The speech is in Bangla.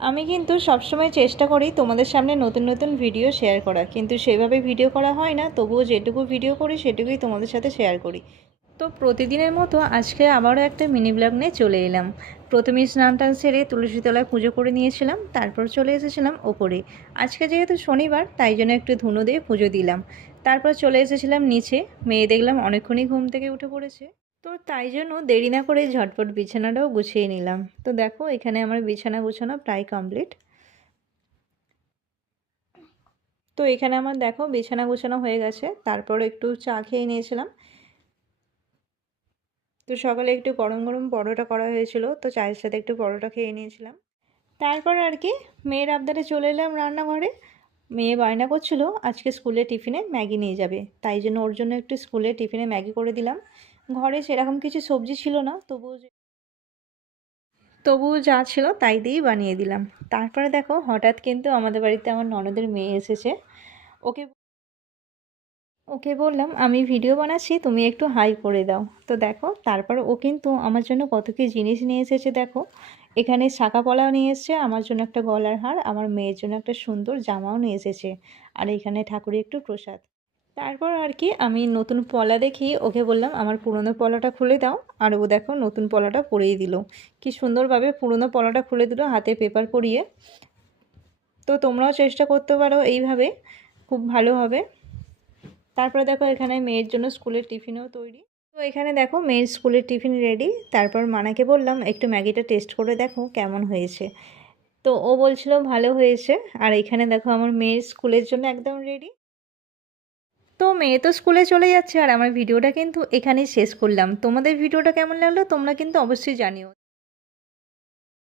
আমি কিন্তু সবসময় চেষ্টা করি তোমাদের সামনে নতুন নতুন ভিডিও শেয়ার করা, কিন্তু সেভাবে ভিডিও করা হয় না। তবুও যেটুকু ভিডিও করি সেটুকুই তোমাদের সাথে শেয়ার করি। তো প্রতিদিনের মতো আজকে আবারও একটা মিনি ব্লগ নিয়ে চলে এলাম। প্রথমে স্নান টান সেরে তুলসী তলায় পুজো করে নিয়েছিলাম, তারপর চলে এসেছিলাম ওপরে। আজকে যেহেতু শনিবার তাই জন্য একটু ধুনো দিয়ে পুজো দিলাম। তারপর চলে এসেছিলাম নিচে। মেয়ে দেখলাম অনেকক্ষণই ঘুম থেকে উঠে পড়েছে, তো তাই জন্য দেরি না করে ঝটপট বিছানাটাও গুছিয়ে নিলাম। তো দেখো এখানে আমার বিছানা গুছানো প্রায় কমপ্লিট। তো এখানে আমার দেখো বিছানা গোছানো হয়ে গেছে। তারপর একটু চা খেয়ে নিয়েছিলাম। তো সকালে একটু গরম গরম পরোটা করা হয়েছিল, তো চায়ের সাথে একটু পরোটা খেয়ে নিয়েছিলাম। তারপর আর কি মেয়ের আবদারে চলে এলাম রান্নাঘরে। মেয়ে বায়না করছিল আজকে স্কুলে টিফিনে ম্যাগি নিয়ে যাবে, তাই জন্য ওর জন্য একটু স্কুলে টিফিনে ম্যাগি করে দিলাম। ঘরে সেরকম কিছু সবজি ছিল না, তবুও যা ছিল তাই দিয়েই বানিয়ে দিলাম। তারপরে দেখো হঠাৎ কিন্তু আমাদের বাড়িতে আমার ননদের মেয়ে এসেছে। ওকে ওকে বললাম আমি ভিডিও বানাচ্ছি, তুমি একটু হাই করে দাও। তো দেখো তারপর ও কিন্তু আমার জন্য কত কী জিনিস নিয়ে এসেছে দেখো। এখানে শাঁখা পলাও নিয়ে এসেছে, আমার জন্য একটা গলার হার, আমার মেয়ের জন্য একটা সুন্দর জামাও নিয়ে এসেছে। আর এখানে ঠাকুরের একটু প্রসাদ। তারপর আর কি আমি নতুন পলা দেখি ওকে বললাম আমার পুরনো পলাটা খুলে দাও। আর ও দেখো নতুন পলাটা পরিয়ে দিল। কি সুন্দরভাবে পুরনো পলাটা খুলে দিল হাতে পেপার পরিয়ে। তো তোমরাও চেষ্টা করতে পারো এইভাবে, খুব ভালো হবে। তারপরে দেখো এখানে মেয়ের জন্য স্কুলের টিফিনও তৈরি। তো এখানে দেখো মেয়ের স্কুলের টিফিন রেডি। তারপর মানাকে বললাম একটু ম্যাগিটা টেস্ট করে দেখো কেমন হয়েছে। তো ও বলছিল ভালো হয়েছে। আর এখানে দেখো আমার মেয়ের স্কুলের জন্য একদম রেডি। তো মেয়ে তো স্কুলে চলে যাচ্ছে আর আমার ভিডিওটা কিন্তু এখানেই শেষ করলাম। তোমাদের ভিডিওটা কেমন লাগলো তোমরা কিন্তু অবশ্যই জানিও।